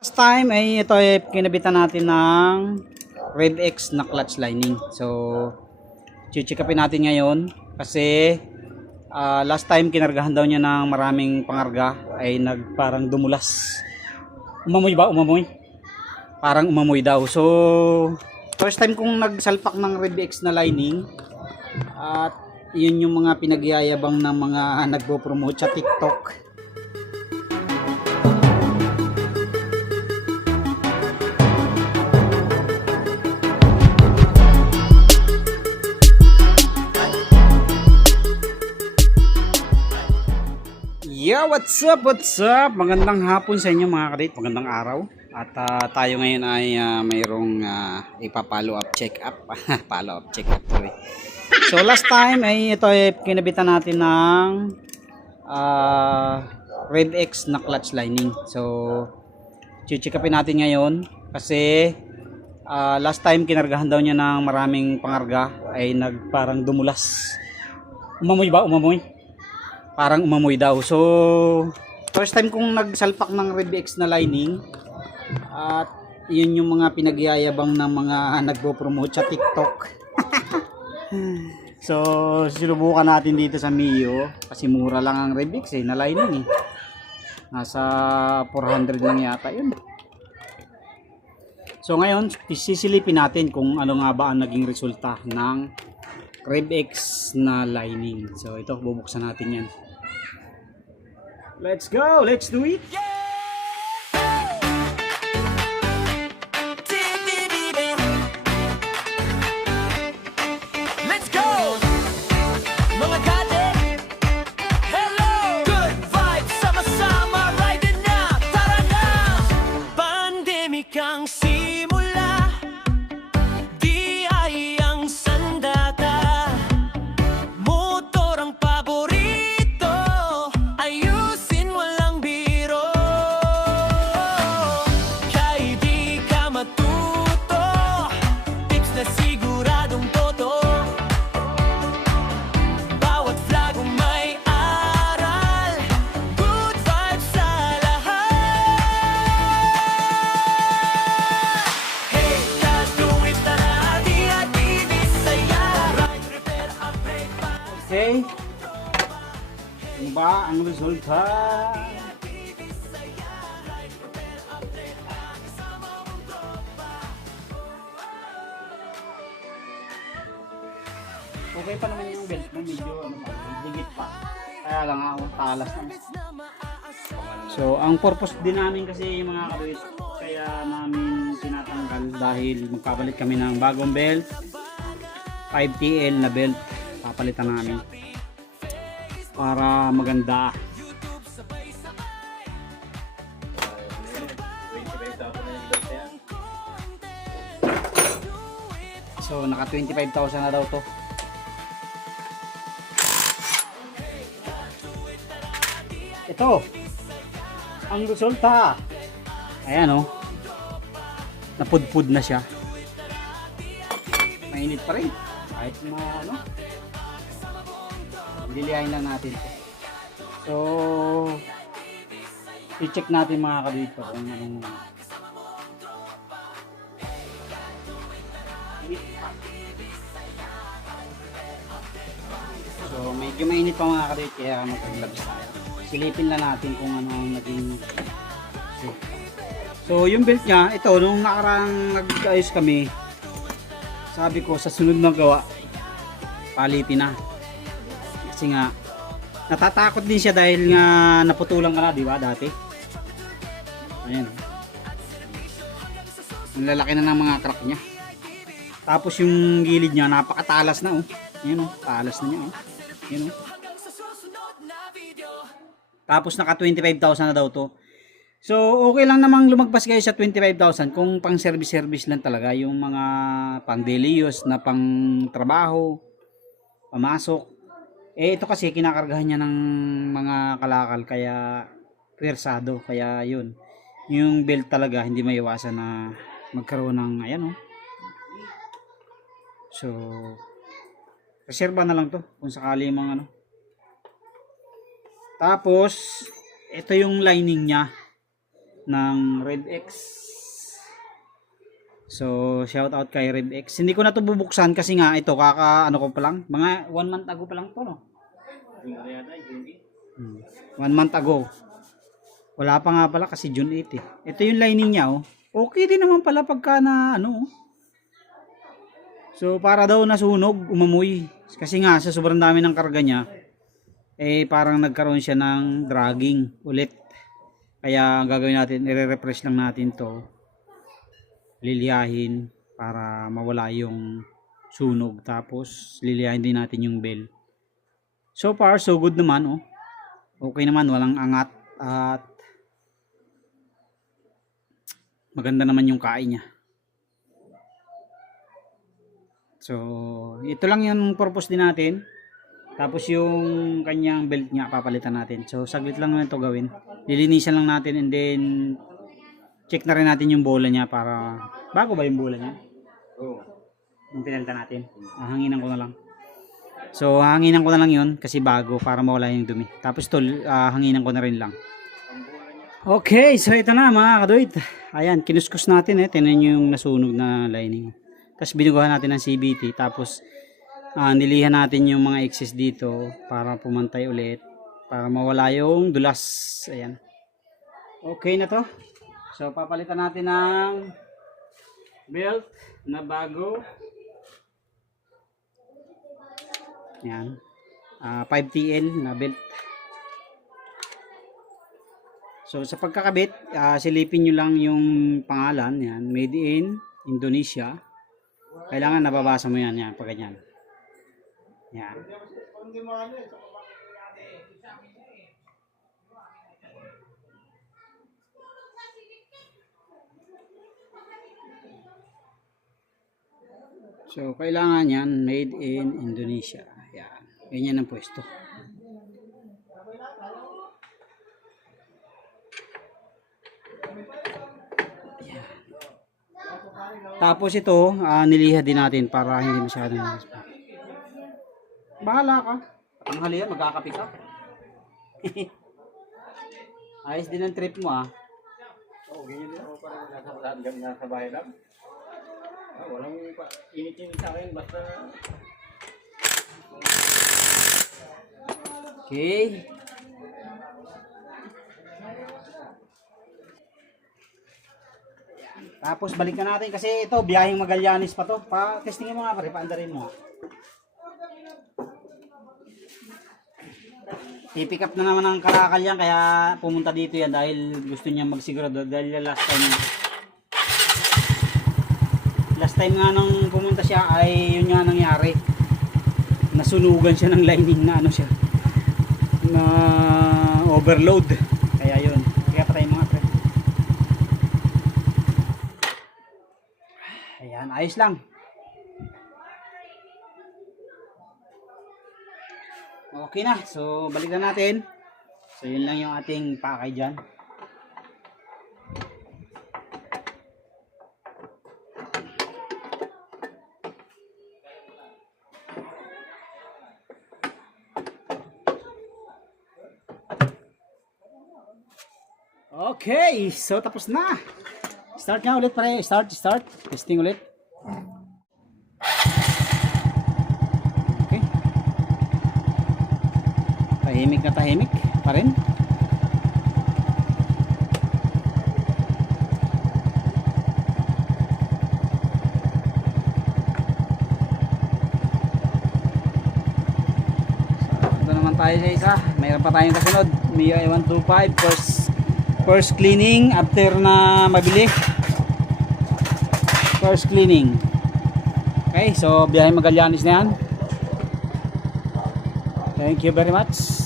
Last time ay ito ay kinabitan natin ng RevX na clutch lining. So, chichikapin natin ngayon kasi last time kinargahan daw niya ng maraming pangarga ay parang dumulas. Umamoy ba? Umamoy? Parang umamoy daw. So, first time kong nagsalpak ng RevX na lining at yun yung mga pinagyayabang ng mga nagpo-promote sa TikTok. Yeah, what's up? What's up? Magandang hapon sa inyo mga kadate, magandang araw. At tayo ngayon ay mayroong ipa-follow up check up. Follow up check up. Sorry. So last time ay ito ay kinabitan natin ng RevX na clutch lining. So chichikapin natin ngayon kasi last time kinargahan daw niya ng maraming pangarga ay parang dumulas. Umamoy ba? Umamoy? Parang umamoy daw. So, first time kong nagsalpak ng RevX na lining at yun yung mga pinagyayabang ng mga nagpo-promote sa TikTok. So, sinubukan natin dito sa Mio kasi mura lang ang RevX na lining Nasa 400 lang yata yun. So, ngayon, sisilipin natin kung ano nga ba ang naging resulta ng RevX na lining. So, ito, bubuksan natin yan. Let's go! Let's do it! Let's go! Mga kade, hello! Good vibes, sama-sama, riding na, tara na! Pandemikang simula, di ay ang sandata, motor ang paborito, ayusin walang biro. Kaya di ka matuto, tips na siguradong toto. Bawat vlog may aral, good vibes sa lahat. Hey, gagawin na natin at inisaya. Ride, repair, upgrade pa. Okay. Ano ba ang resulta? Okay pa naman yung belt mo, medyo higit pa. Kaya lang ako talas na. So, ang purpose din namin kasi mga kabit, kaya namin tinatanggal dahil magpapalit kami ng bagong belt, 5TL na belt, papalitan namin para maganda. So, naka 25,000 na daw to. Ito ang resulta. Ayan oh, napudpud na siya. Mainit pa rin kahit lilihain lang natin to. So i-check natin mga kabito kung anong so medyo mainit pa mga kabito, kaya mag-gloves tayo. Silipin lang natin kung ano ang naging so yung belt niya, ito nung nakarang nag-ayos kami, sabi ko sa sunod na gawa palitin na kasi nga natatakot din siya dahil nga naputulan ka na, di ba, dati. Ayan, ang lalaki na ng mga crack niya, tapos yung gilid niya napakatalas na ayan talas na niya ayan tapos naka 25,000 na daw to. So okay lang namang lumagpas kayo sa 25,000 kung pang service lang talaga, yung mga pang daily use na pang trabaho, pamasok. Ito kasi kinakargahan niya ng mga kalakal kaya pwersado, kaya yun. Yung belt talaga hindi maiwasan na magkaroon ng ayan So reserva na lang to kung sakali mga Tapos ito yung lining niya. ng RedX. So shout out kay RedX. Hindi ko na to bubuksan kasi nga ito ano ko pa lang, mga 1 month ago pa lang to, no. 1 month ago. Wala pa nga pala kasi June 8 eh. Ito yung lining niya, oh. Okay din naman pala pagka na ano. So para daw nasunog, umamoy. Kasi nga sa sobrang dami ng karga niya, eh parang nagkaroon siya ng dragging ulit. Kaya ang gagawin natin, i-refresh lang natin to. Liliyahin para mawala yung sunog. Tapos liliyahin din natin yung bell. So far so good naman, oh. Okay naman, walang angat at maganda naman yung kain niya. So ito lang yung purpose din natin. Tapos yung kanyang belt niya papalitan natin. So saglit lang na ito gawin. Lilinisan lang natin and then check na rin natin yung bola niya para bago ba yung bola niya? Oo. Yung pinalitan natin. Hanginan ko na lang. So hanginan ko na lang yun kasi bago para mawala yung dumi. Tapos ito hanginan ko na rin lang. Okay, so ito na mga kaduit. Ayan, kinuskus natin eh. Tingnan nyo yung nasunog na lining. Tapos binugahan natin ng CBT. Tapos nilihan natin yung mga excess dito para pumantay ulit. Para mawala yung dulas. Ayan. Okay na to. So papalitan natin ng belt na bago. Ayan. 5TL na belt. So sa pagkakabit, silipin nyo lang yung pangalan. Yan. Made in Indonesia. Kailangan nababasa mo yan. Yan. Pag ganyan. Yan. So kailangan yan. Made in Indonesia. Yan. Ganyan ang pwesto. Tapos ito, niliha din natin para hindi masyadong bahala ka. Tanghali yan, magkakapi ka. Ayos din ang trip mo, ah. Oo, ganyan din ako parang nasa bahay lang. Walang init-init sa akin, basta... Okay. Tapos balik na natin kasi ito, biyaheng Magallanes pa to. Pa-testingin mo nga pare, paandarin mo. I-pick up na naman ng kalakal yan, kaya pumunta dito yan dahil gusto niya magsigurado. Dahil last time nga nung pumunta siya ay yun nga nangyari. Nasunugan siya ng lining na ano siya, na overload. Kaya yun, kaya patay mga pre. Ayan, ayos lang. Okay na, so balik na natin. So yun lang yung ating pakay dyan. Okay, so tapos na. Start nga ulit pare, start. Testing ulit. Okay. Tahimik na tahimik pa rin. Ito naman tayo sa isa. Mayroon pa tayong kasunod. MIUI 125 first cleaning after na mabili. First cleaning. Okay, so biyahe Magallanes na yan. Thank you very much.